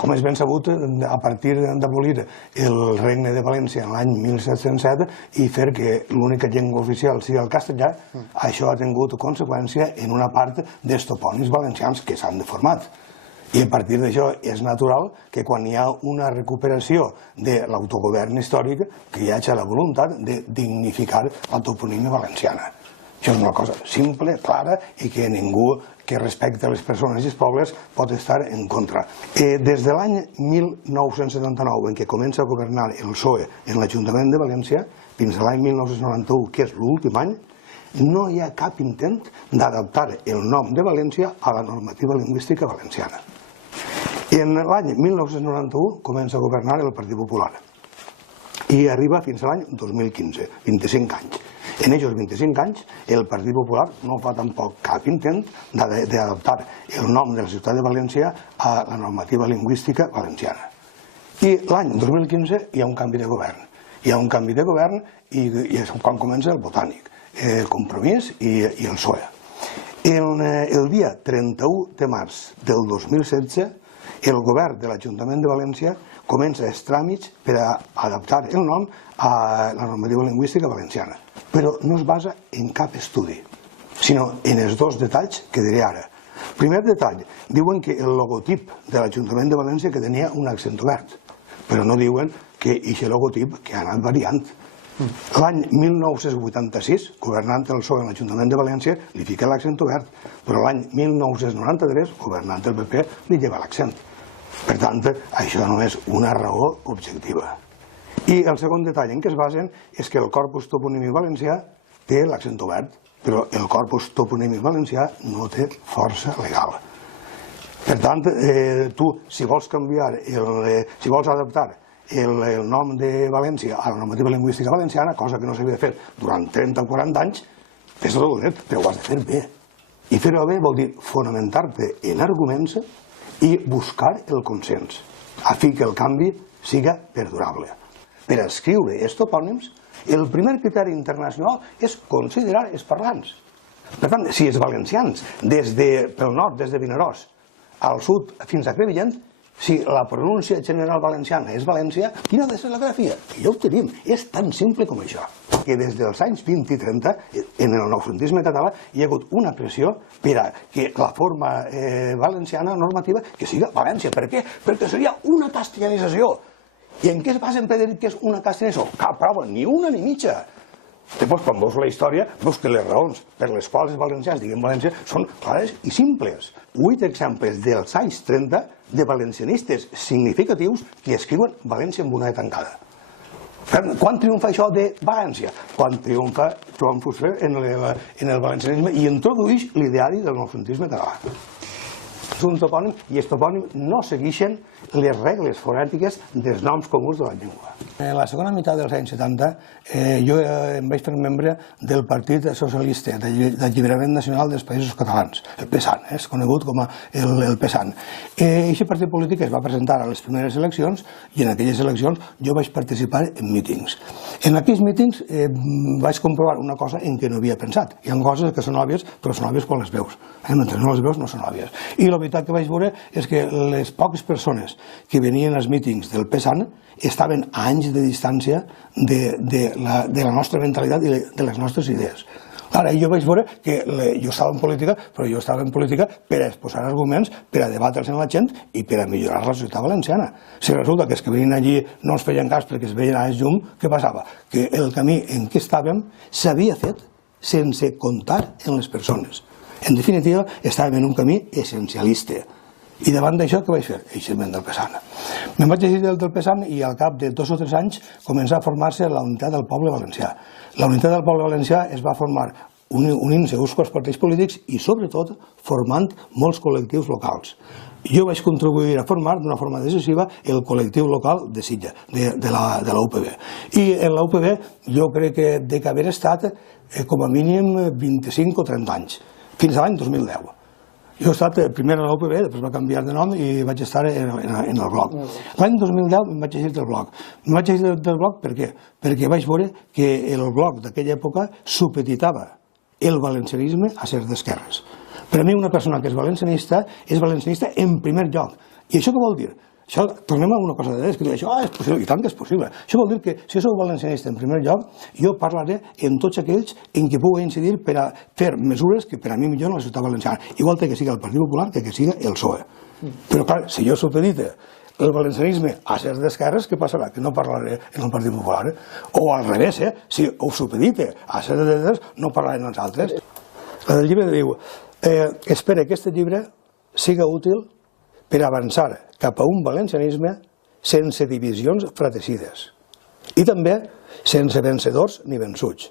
Com és ben sabut, a partir d'abolir el Regne de València l'any 1707 i fer que l'única llengua oficial sigui el castellà, això ha tingut conseqüència en una part dels topònims valencians que s'han deformat. I a partir d'això és natural que quan hi ha una recuperació de l'autogovern històric que hi hagi la voluntat de dignificar la toponímia valenciana. Això és una cosa simple, clara i que ningú que respecta les persones i els pobles pot estar en contra. Des de l'any 1979, en què comença a governar el PSOE en l'Ajuntament de València, fins a l'any 1991, que és l'últim any, no hi ha cap intent d'adaptar el nom de València a la normativa lingüística valenciana. En l'any 1991 comença a governar el Partit Popular i arriba fins a l'any 2015, 25 anys. En aquests 25 anys el Partit Popular no fa tampoc cap intent d'adaptar el nom de la ciutat de València a la normativa lingüística valenciana. I l'any 2015 hi ha un canvi de govern. Hi ha un canvi de govern i és quan comença el Botànic, el Compromís i el PSOE. El dia 31 de març del 2016 el govern de l'Ajuntament de València comença els tràmits per a adaptar el nom a la normativa lingüística valenciana. Però no es basa en cap estudi, sinó en els dos detalls que diré ara. Primer detall, diuen que el logotip de l'Ajuntament de València que tenia un accent obert, però no diuen que aquest logotip que ha anat variant. L'any 1986, governant el PSOE en l'Ajuntament de València, li fica l'accent obert, però l'any 1993, governant el PP, li lleva l'accent. Per tant, això no és una raó objectiva. I el segon detall en què es basen és que el corpus toponímic valencià té l'accent obert, però el corpus toponímic valencià no té força legal. Per tant, tu, si vols canviar, si vols adaptar el nom de València a la normativa lingüística valenciana, cosa que no s'havia de fer durant 30 o 40 anys, fes tot el dret, però ho has de fer bé. I fer-ho bé vol dir fonamentar-te en arguments i buscar el consens, a fi que el canvi siga perdurable. Per a escriure els topònims, el primer criteri internacional és considerar els parlants. Per tant, si els valencians, pel nord, des de Vinaròs, al sud fins a Crevillent, si la pronúncia general valenciana és València, quina ha de ser la grafia? Que ja ho tenim, és tan simple com això. Que des dels anys 20 i 30, en el noucentisme català, hi ha hagut una pressió per a que la forma valenciana normativa que siga València. Per què? Perquè seria una castellanització. I en què es basen per dir que és una castellanització? Cap prova, ni una ni mitja. Després, quan veus la història, veus que les raons per les quals els valencians diguem València són clares i simples. 8 exemples dels anys 30 de valencianistes significatius que escriuen València amb una E tancada. Quan triomfa això de València? Quan triomfa Joan Fuster en el valencianisme i introdueix l'ideari del noucentisme català. És un topònim i els topònims no segueixen les regles fonètiques dels noms comuns de la llengua. En la segona meitat dels anys 70 jo em vaig fer membre del Partit Socialista d'Alliberament Nacional dels Països Catalans, el PSAN, és conegut com el PSAN. Aquest partit polític es va presentar a les primeres eleccions i en aquelles eleccions jo vaig participar en mítings. En aquells mítings vaig comprovar una cosa en què no havia pensat. Hi ha coses que són òbvies, però són òbvies quan les veus. Mentre no les veus no són òbvies. I la veritat que vaig veure és que les poques persones que venien als mítings del PSAN estaven a anys de distància de la nostra mentalitat i de les nostres idees. Ara, jo vaig veure que jo estava en política, però jo estava en política per a exposar arguments, per a debatre'ls amb la gent i per a millorar la societat valenciana. Si resulta que els que venien allí no ens feien cas perquè es veien a llum, què passava? Que el camí en què estàvem s'havia fet sense comptar en les persones. En definitiva, estàvem en un camí essencialista. I davant d'això, què vaig fer? Eiximent del PSAN. Me'n vaig llegir del PSAN i al cap de 2 o 3 anys començà a formar-se la Unitat del Poble Valencià. La Unitat del Poble Valencià es va formar unint-se uns quants partits polítics i, sobretot, formant molts col·lectius locals. Jo vaig contribuir a formar d'una forma decisiva el col·lectiu local de Silla, de la UPB. I en la UPB jo crec que dec haver estat com a mínim 25 o 30 anys, fins a l'any 2010. Jo he estat primer a la UPB, després va canviar de nom i vaig estar en el bloc. L'any 2010 em vaig llegir del bloc. Em vaig llegir del bloc per què? Perquè vaig veure que el bloc d'aquella època supeditava el valencianisme a ser d'esquerres. Per a mi una persona que és valencianista en primer lloc. I això què vol dir? Això, tornem a una cosa de que això és possible, i tant que és possible. Això vol dir que, si sou valencianista en primer lloc, jo parlaré amb tots aquells en què pugui incidir per a fer mesures que per a mi milloren la ciutat valenciana. Igual té que siga el Partit Popular que siga el PSOE. Però, clar, si jo supedite el valencianisme a ser d'esquerres, què passarà? Que no parlaré en el Partit Popular. O al revés, si ho supedite a ser de dretes, no parlaré en els altres. La del llibre diu, espera que aquest llibre siga útil per avançar cap a un valencianisme sense divisions fraticides i també sense vencedors ni vençuts.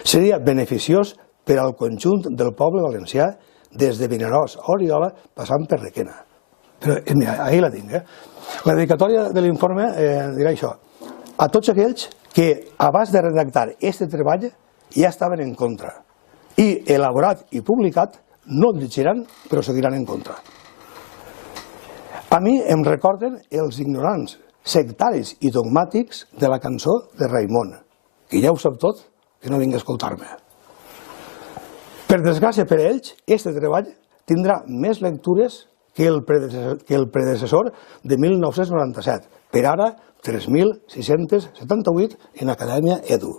Seria beneficiós per al conjunt del poble valencià des de Vinaròs a Oriola passant per Requena. Però, mira, ahí la tinc. La dedicatòria de l'informe dirà això. A tots aquells que abans de redactar aquest treball ja estaven en contra i elaborat i publicat no el llegiran però seguiran en contra. A mi em recorden els ignorants, sectaris i dogmàtics de la cançó de Raimon, que ja ho sap tot, que no vingui a escoltar-me. Per desgràcia per a ells, aquest treball tindrà més lectures que el predecessor de 1997, per ara 3.678 en Acadèmia Edu.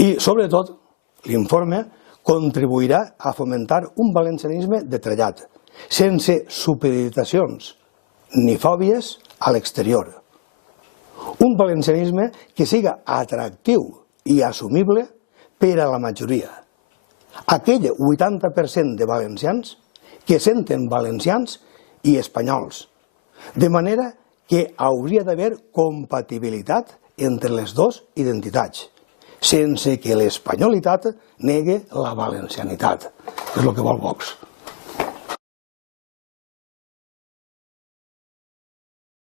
I, sobretot, l'informe contribuirà a fomentar un valencianisme detallat, sense supeditacions ni fòbies a l'exterior. Un valencianisme que siga atractiu i assumible per a la majoria. Aquell 80% de valencians que senten valencians i espanyols, de manera que hauria d'haver compatibilitat entre les dues identitats, sense que l'espanyolitat negue la valencianitat. És el que vol Vox.